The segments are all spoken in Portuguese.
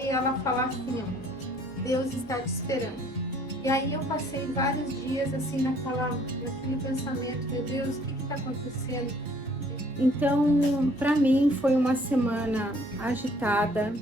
foi ela falar assim, ó, Deus está te esperando. E aí eu passei vários dias assim naquele pensamento, meu Deus, o que está acontecendo? Então, para mim foi uma semana agitada.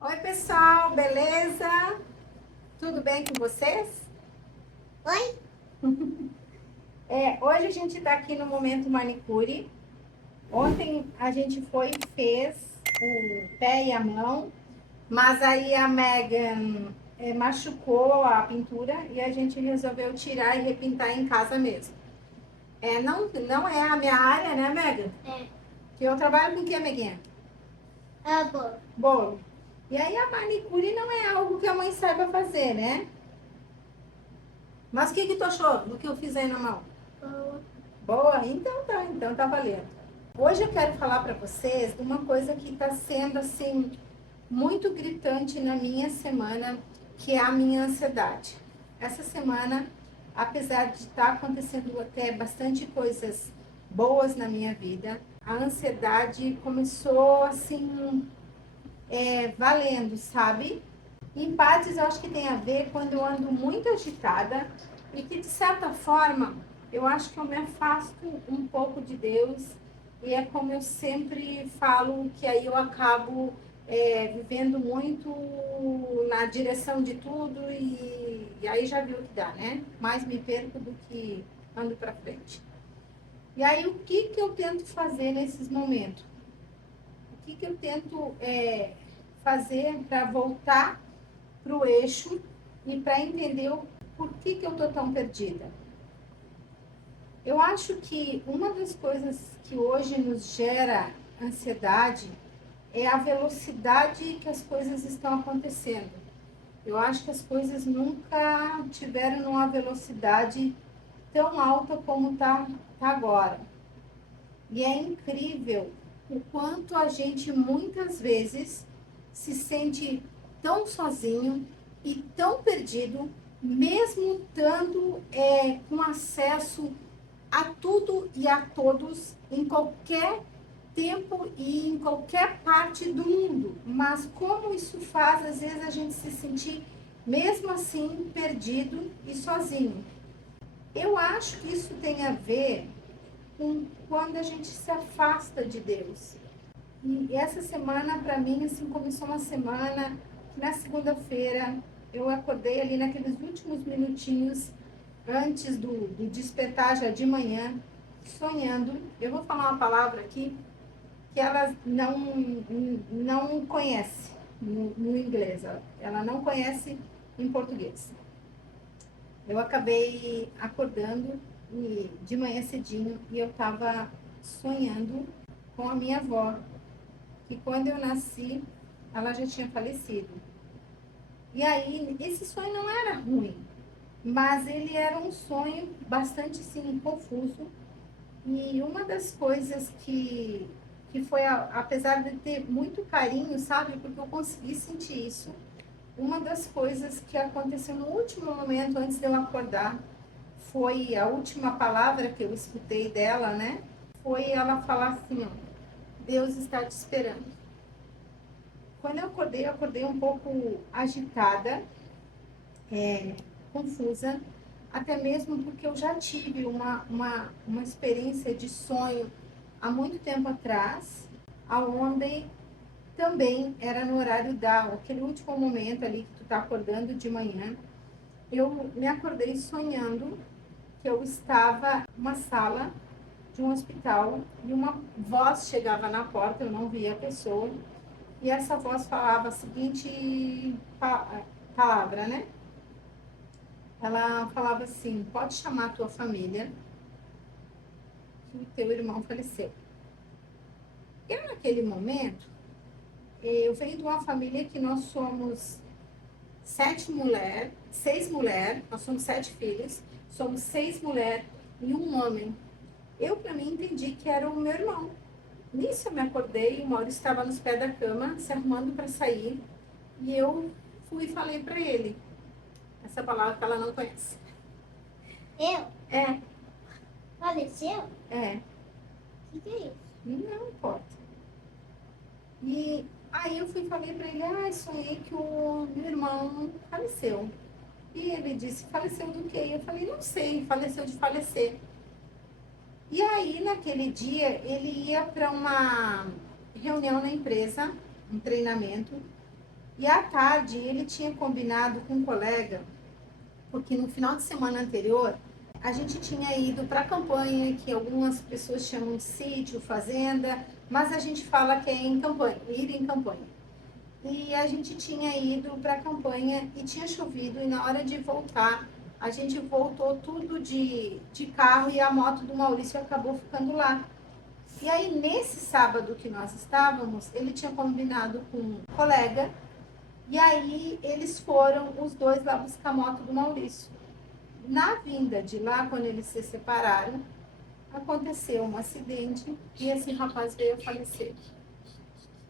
Oi, pessoal, beleza? Tudo bem com vocês? Oi? Hoje a gente está aqui no Momento Manicure. Ontem a gente foi e fez o pé e a mão, mas aí a Megan machucou a pintura e a gente resolveu tirar e repintar em casa mesmo. Não é a minha área, né, Megan? É. Que eu trabalho com o que, Meguinha? Bom. Bolo. E aí a manicure não é algo que a mãe saiba fazer, né? Mas o que tu achou do que eu fiz aí na mão? Boa. Boa? Então tá valendo. Hoje eu quero falar para vocês de uma coisa que está sendo assim muito gritante na minha semana, que é a minha ansiedade. Essa semana, apesar de estar acontecendo até bastante coisas boas na minha vida, a ansiedade começou assim, valendo, sabe? Em partes eu acho que tem a ver quando eu ando muito agitada e que de certa forma eu acho que eu me afasto um pouco de Deus e é como eu sempre falo que aí eu acabo vivendo muito na direção de tudo e aí já viu o que dá, né? Mais me perco do que ando para frente. E aí o que eu tento fazer nesses momentos? O que eu tento fazer para voltar para o eixo e para entender o porquê que eu tô tão perdida. Eu acho que uma das coisas que hoje nos gera ansiedade é a velocidade que as coisas estão acontecendo. Eu acho que as coisas nunca tiveram uma velocidade tão alta como tá agora. E é incrível o quanto a gente muitas vezes se sente tão sozinho e tão perdido, mesmo estando com acesso a tudo e a todos em qualquer tempo e em qualquer parte do mundo. Mas como isso faz, às vezes, a gente se sentir, mesmo assim, perdido e sozinho. Eu acho que isso tem a ver com quando a gente se afasta de Deus. E essa semana, para mim, assim, começou uma semana que na segunda-feira eu acordei ali naqueles últimos minutinhos antes do despertar já de manhã, sonhando. Eu vou falar uma palavra aqui que ela não conhece no inglês, ela não conhece em português. Eu acabei acordando de manhã cedinho e eu estava sonhando com a minha avó, que quando eu nasci, ela já tinha falecido. E aí, esse sonho não era ruim, mas ele era um sonho bastante, sim, confuso. E uma das coisas que foi, apesar de ter muito carinho, sabe, porque eu consegui sentir isso, uma das coisas que aconteceu no último momento, antes de eu acordar, foi a última palavra que eu escutei dela, né? Foi ela falar assim, ó, Deus está te esperando. Quando eu acordei um pouco agitada, confusa, até mesmo porque eu já tive uma experiência de sonho há muito tempo atrás, aonde também era no horário aquele último momento ali que tu tá acordando de manhã, eu me acordei sonhando que eu estava numa sala de um hospital e uma voz chegava na porta, eu não via a pessoa, e essa voz falava a seguinte palavra, né? Ela falava assim, pode chamar a tua família, que o teu irmão faleceu. Eu, naquele momento, eu venho de uma família que nós somos seis mulheres, nós somos 7 filhos, somos 6 mulheres e um homem. Eu, para mim, entendi que era o meu irmão. Nisso eu me acordei, o Mauro estava nos pés da cama, se arrumando para sair, e eu fui e falei para ele, essa palavra que ela não conhece. Eu? É, Faleceu? é, O que é isso? não importa. E Aí eu fui e falei para ele, sonhei que o meu irmão faleceu. E ele disse, faleceu do quê? Eu falei, não sei, faleceu de falecer. E aí, naquele dia, ele ia para uma reunião na empresa, um treinamento, e à tarde ele tinha combinado com um colega, porque no final de semana anterior, a gente tinha ido para a campanha, que algumas pessoas chamam de sítio, fazenda, mas a gente fala que é em campanha, ir em campanha. E a gente tinha ido para a campanha e tinha chovido, e na hora de voltar, a gente voltou tudo de carro e a moto do Maurício acabou ficando lá. E aí, nesse sábado que nós estávamos, ele tinha combinado com um colega, e aí eles foram os dois lá buscar a moto do Maurício. Na vinda de lá, quando eles se separaram, aconteceu um acidente e esse rapaz veio a falecer.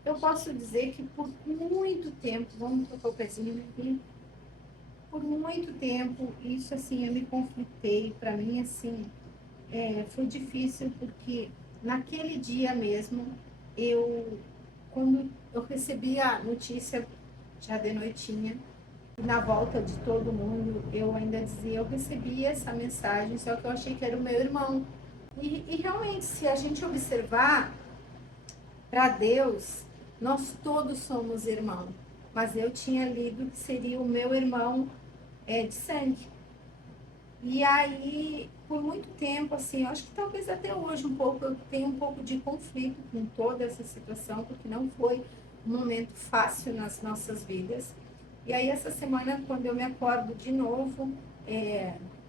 Eu posso dizer que por muito tempo, vamos tocar o pezinho aqui, por muito tempo, isso assim, eu me conflitei, para mim assim, foi difícil porque naquele dia mesmo, quando eu recebi a notícia já de noitinha, e na volta de todo mundo, eu ainda dizia, eu recebi essa mensagem, só que eu achei que era o meu irmão. E realmente, se a gente observar, para Deus, nós todos somos irmãos. Mas eu tinha lido que seria o meu irmão de sangue. E aí, por muito tempo, assim, eu acho que talvez até hoje um pouco, eu tenho um pouco de conflito com toda essa situação, porque não foi um momento fácil nas nossas vidas. E aí, essa semana, quando eu me acordo de novo,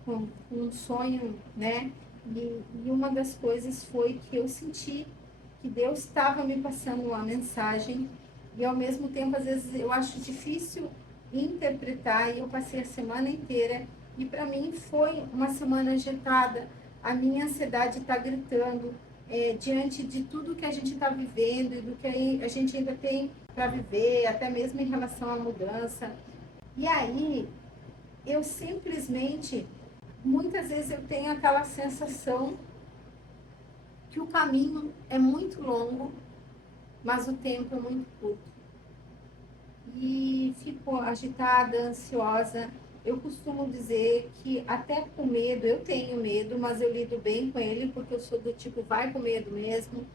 com um sonho, né? E uma das coisas foi que eu senti que Deus estava me passando uma mensagem e ao mesmo tempo, às vezes, eu acho difícil interpretar e eu passei a semana inteira e para mim foi uma semana agitada, a minha ansiedade está gritando diante de tudo que a gente está vivendo e do que a gente ainda tem para viver, até mesmo em relação à mudança. E aí, eu simplesmente, muitas vezes eu tenho aquela sensação que o caminho é muito longo, mas o tempo é muito curto. E fico agitada, ansiosa. Eu costumo dizer que até com medo, eu tenho medo, mas eu lido bem com ele, porque eu sou do tipo, vai com medo mesmo.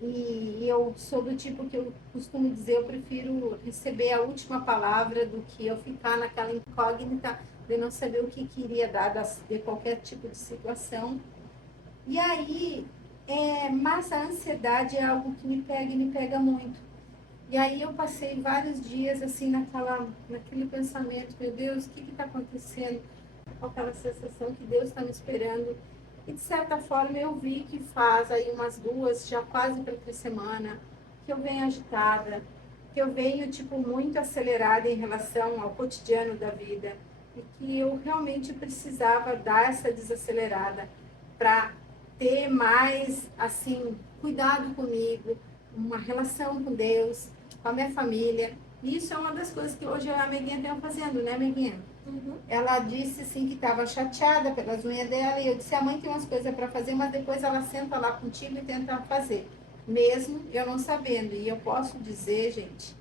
E eu sou do tipo que eu costumo dizer, eu prefiro receber a última palavra do que eu ficar naquela incógnita de não saber o que queria dar de qualquer tipo de situação. E aí, mas a ansiedade é algo que me pega e me pega muito. E aí eu passei vários dias assim naquele pensamento, meu Deus, o que está acontecendo? Com aquela sensação que Deus está me esperando. E de certa forma eu vi que faz aí umas 2, já quase para 3 semanas, que eu venho agitada, que eu venho tipo muito acelerada em relação ao cotidiano da vida e que eu realmente precisava dar essa desacelerada para ter mais assim cuidado comigo, uma relação com Deus, com a minha família. E isso é uma das coisas que hoje a amiguinha está fazendo, né, amiguinha? Uhum. Ela disse assim que estava chateada pelas unhas dela e eu disse, a mãe tem umas coisas para fazer, mas depois ela senta lá contigo e tenta fazer, mesmo eu não sabendo. E eu posso dizer, gente,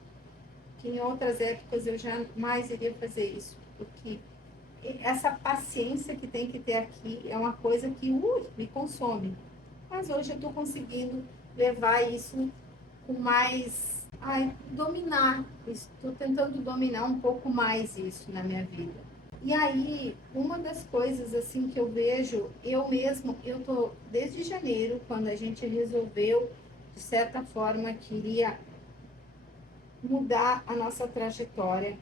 que em outras épocas eu jamais iria fazer isso, porque essa paciência que tem que ter aqui é uma coisa que me consome. Mas hoje eu estou conseguindo levar isso com mais... dominar. Estou tentando dominar um pouco mais isso na minha vida. E aí, uma das coisas assim que eu vejo, eu tô desde janeiro, quando a gente resolveu, de certa forma, que iria mudar a nossa trajetória.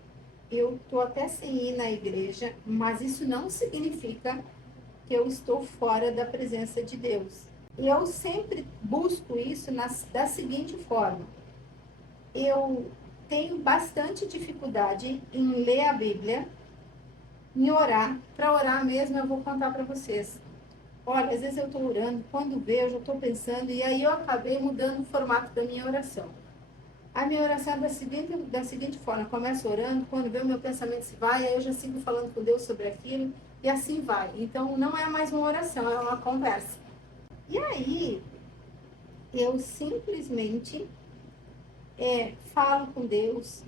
Eu tô até sem ir na igreja, mas isso não significa que eu estou fora da presença de Deus. E eu sempre busco isso da seguinte forma: eu tenho bastante dificuldade em ler a Bíblia, em orar. Para orar mesmo, eu vou contar para vocês. Olha, às vezes eu estou orando, quando vejo, eu estou pensando, e aí eu acabei mudando o formato da minha oração. A minha oração é da seguinte forma: eu começo orando, quando vê o meu pensamento se vai, aí eu já sigo falando com Deus sobre aquilo, e assim vai. Então, não é mais uma oração, é uma conversa. E aí, eu simplesmente falo com Deus,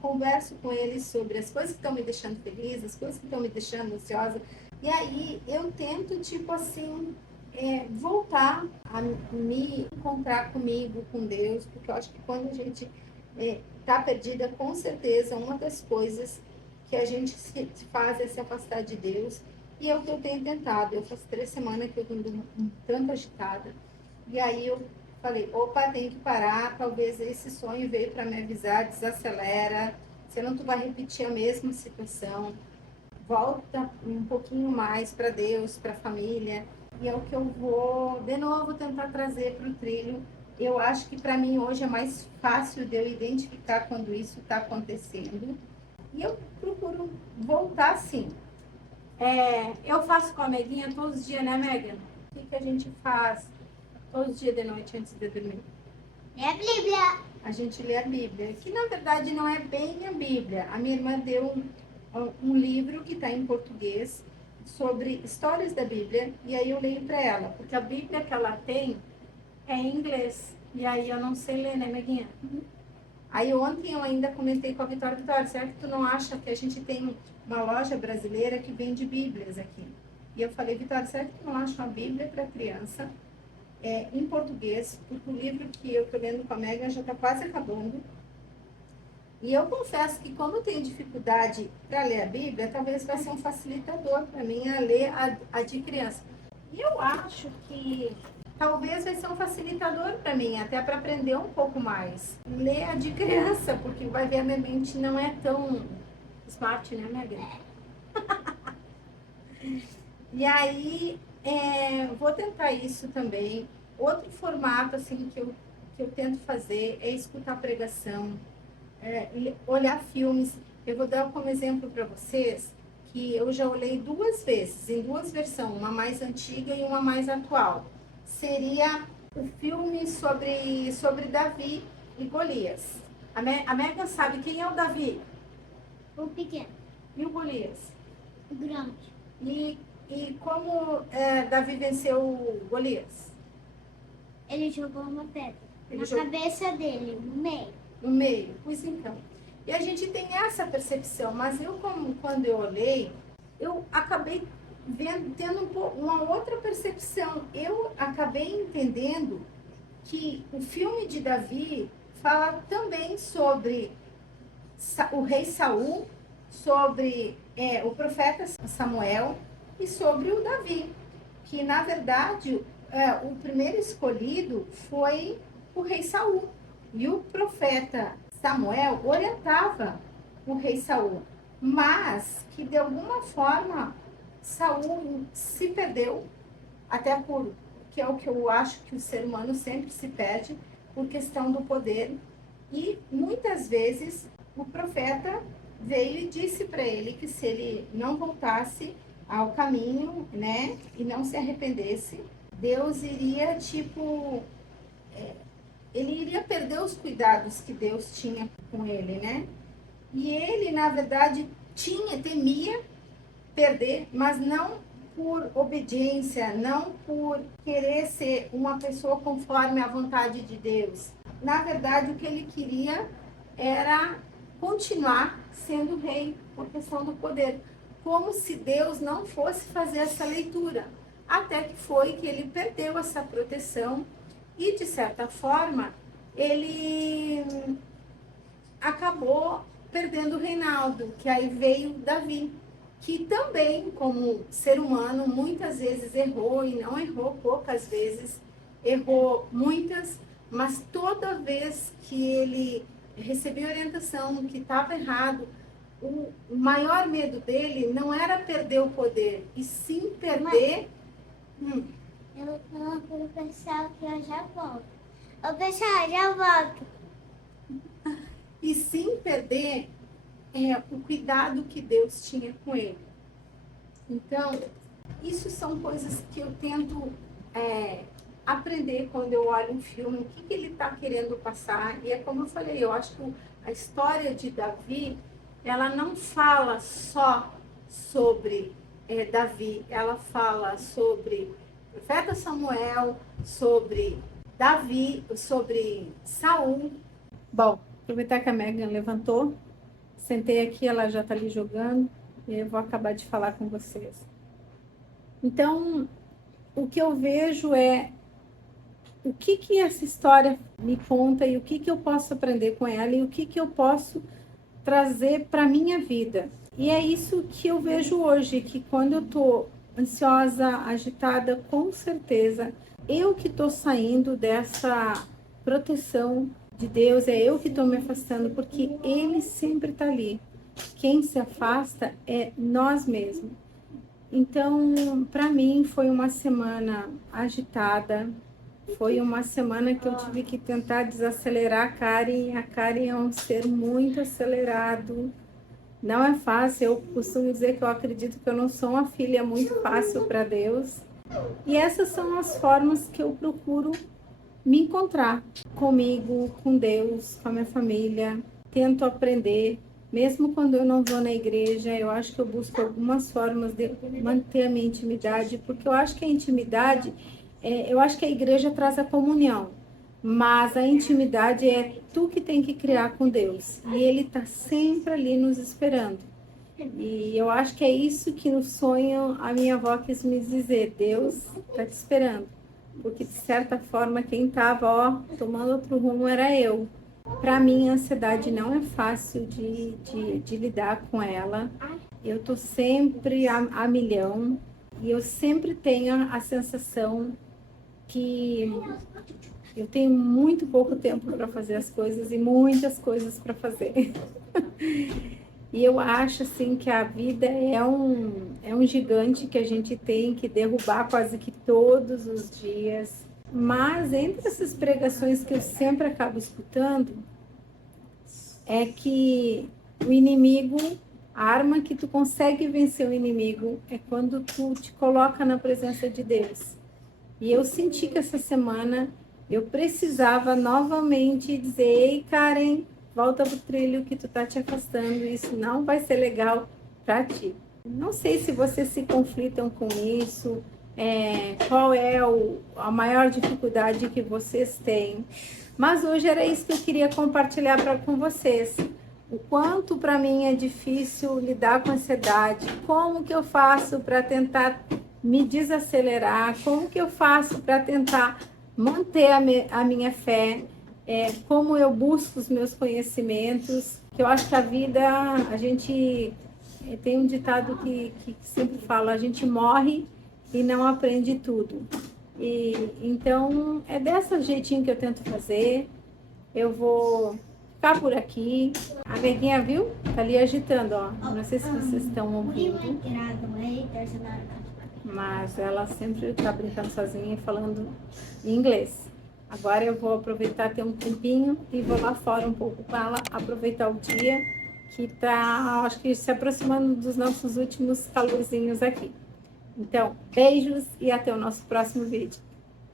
converso com Ele sobre as coisas que estão me deixando feliz, as coisas que estão me deixando ansiosa. E aí eu tento, tipo assim, voltar a me encontrar comigo, com Deus, porque eu acho que quando a gente está perdida, com certeza, uma das coisas que a gente se faz é se afastar de Deus. E é o que eu tenho tentado. Eu faço 3 semanas que eu estou um tanto agitada. E aí eu falei, opa, tem que parar, talvez esse sonho veio para me avisar, desacelera, senão tu vai repetir a mesma situação. Volta um pouquinho mais para Deus, para a família. E é o que eu vou, de novo, tentar trazer para o trilho. Eu acho que para mim hoje é mais fácil de eu identificar quando isso está acontecendo. E eu procuro voltar sim. Eu faço com a Meguinha todos os dias, né, Megan? O que a gente faz todos os dias de noite antes de dormir? Lê a Bíblia. A gente lê a Bíblia, que na verdade não é bem a Bíblia. A minha irmã deu um livro que está em português sobre histórias da Bíblia, e aí eu leio para ela, porque a Bíblia que ela tem é em inglês, e aí eu não sei ler, né, Meguinha? Aí ontem eu ainda comentei com a Vitória, será que tu não acha que a gente tem uma loja brasileira que vende Bíblias aqui? E eu falei, Vitória, será que tu não acha uma Bíblia para criança em português? Porque o livro que eu estou lendo com a Megan já está quase acabando. E eu confesso que como eu tenho dificuldade para ler a Bíblia, talvez vai ser um facilitador para mim a ler a de criança. E eu acho que talvez vai ser um facilitador para mim, até para aprender um pouco mais. Ler a de criança, porque vai ver a minha mente não é tão smart, né, Megan? E aí, vou tentar isso também. Outro formato, assim, que eu tento fazer é escutar pregação, olhar filmes. Eu vou dar como exemplo para vocês que eu já olhei 2 vezes, em 2 versões, uma mais antiga e uma mais atual. Seria o filme sobre Davi e Golias. A Megan sabe quem é o Davi? O pequeno. E o Golias? O grande. E como Davi venceu o Golias? Ele jogou uma pedra na jogou cabeça dele, no meio. no meio. Pois então. E a gente tem essa percepção, mas quando eu olhei, eu acabei tendo uma outra percepção. Eu acabei entendendo que o filme de Davi fala também sobre o rei Saul, sobre o profeta Samuel e sobre o Davi, que na verdade o primeiro escolhido foi o rei Saul, e o profeta Samuel orientava o rei Saul, mas que de alguma forma Saul se perdeu, até que é o que eu acho que o ser humano sempre se perde, por questão do poder, e muitas vezes o profeta veio e disse para ele que se ele não voltasse ao caminho, né, e não se arrependesse, Deus iria, ele iria perder os cuidados que Deus tinha com ele, né? E ele, na verdade, temia perder, mas não por obediência, não por querer ser uma pessoa conforme a vontade de Deus. Na verdade, o que ele queria era continuar sendo rei por questão do poder, como se Deus não fosse fazer essa leitura, até que foi que ele perdeu essa proteção e, de certa forma, ele acabou perdendo o reinado, que aí veio Davi, que também, como ser humano, muitas vezes errou, e não errou poucas vezes, errou muitas, mas toda vez que ele recebia orientação que estava errado, o maior medo dele não era perder o poder, e sim perder... Eu vou pensar que eu já volto. Ô, pessoal, já volto. E sim perder o cuidado que Deus tinha com ele. Então, isso são coisas que eu tento aprender quando eu olho um filme, o que ele está querendo passar. E é como eu falei, eu acho que a história de Davi, ela não fala só sobre Davi, ela fala sobre o profeta Samuel, sobre Davi, sobre Saul. Bom, aproveitar que a Megan levantou, sentei aqui, ela já está ali jogando, e eu vou acabar de falar com vocês. Então, o que eu vejo é o que essa história me conta e o que eu posso aprender com ela e o que eu posso trazer para a minha vida. E é isso que eu vejo hoje, que quando eu estou ansiosa, agitada, com certeza, eu que estou saindo dessa proteção de Deus, é eu que estou me afastando, porque Ele sempre está ali. Quem se afasta é nós mesmos. Então, para mim, foi uma semana agitada, foi uma semana que eu tive que tentar desacelerar a Karen. A Karen é um ser muito acelerado, não é fácil. Eu costumo dizer que eu acredito que eu não sou uma filha muito fácil para Deus. E essas são as formas que eu procuro me encontrar comigo, com Deus, com a minha família. Tento aprender. Mesmo quando eu não vou na igreja, eu acho que eu busco algumas formas de manter a minha intimidade, porque eu acho que a intimidade, eu acho que a igreja traz a comunhão, mas a intimidade é tu que tem que criar com Deus, e Ele está sempre ali nos esperando. E eu acho que é isso que no sonho a minha avó quis me dizer: Deus está te esperando, porque de certa forma quem estava tomando outro rumo era eu. Para mim, a ansiedade não é fácil de lidar com ela. Eu tô sempre a milhão e eu sempre tenho a sensação que eu tenho muito pouco tempo para fazer as coisas e muitas coisas para fazer. E eu acho assim que a vida é um gigante que a gente tem que derrubar quase que todos os dias. Mas entre essas pregações que eu sempre acabo escutando, é que o inimigo, a arma que tu consegue vencer o inimigo é quando tu te coloca na presença de Deus. E eu senti que essa semana eu precisava novamente dizer: ei, Karen, volta pro trilho que tu tá te afastando, isso não vai ser legal para ti. Não sei se vocês se conflitam com isso, qual é a maior dificuldade que vocês têm, mas hoje era isso que eu queria compartilhar com vocês. O quanto para mim é difícil lidar com a ansiedade, como que eu faço para tentar me desacelerar, como que eu faço para tentar manter a minha fé, como eu busco os meus conhecimentos, que eu acho que a vida, a gente tem um ditado que sempre fala: a gente morre e não aprende tudo. E então é desse jeitinho que eu tento fazer. Eu vou ficar por aqui. A Meguinha, viu? Tá ali agitando, ó. Não sei se vocês estão ouvindo, mas ela sempre tá brincando sozinha e falando em inglês. Agora eu vou aproveitar, ter um tempinho e vou lá fora um pouco com ela, aproveitar o dia que tá, acho que se aproximando dos nossos últimos calorzinhos aqui. Então, beijos e até o nosso próximo vídeo.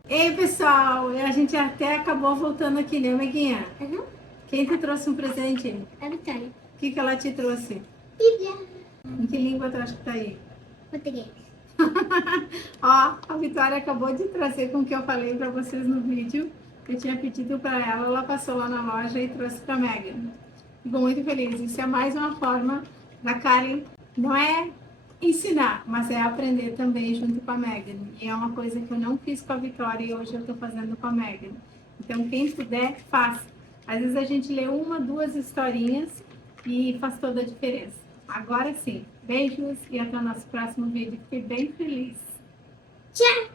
Ei, pessoal, a gente até acabou voltando aqui, né, Meguinha? Uhum. Quem te trouxe um presente? A Vitória. O que ela te trouxe? Bíblia. Em que língua tu acha que tá aí? Português. Ó, a Vitória acabou de trazer com o que eu falei para vocês no vídeo. Eu tinha pedido para ela passou lá na loja e trouxe para Megan. Fico muito feliz. Isso é mais uma forma da Karen, não é ensinar, mas é aprender também junto com a Megan. E é uma coisa que eu não fiz com a Vitória e hoje eu estou fazendo com a Megan. Então, quem puder, faça. Às vezes a gente lê uma, duas historinhas e faz toda a diferença. Agora sim, beijos e até o nosso próximo vídeo. Fiquei bem feliz. Tchau!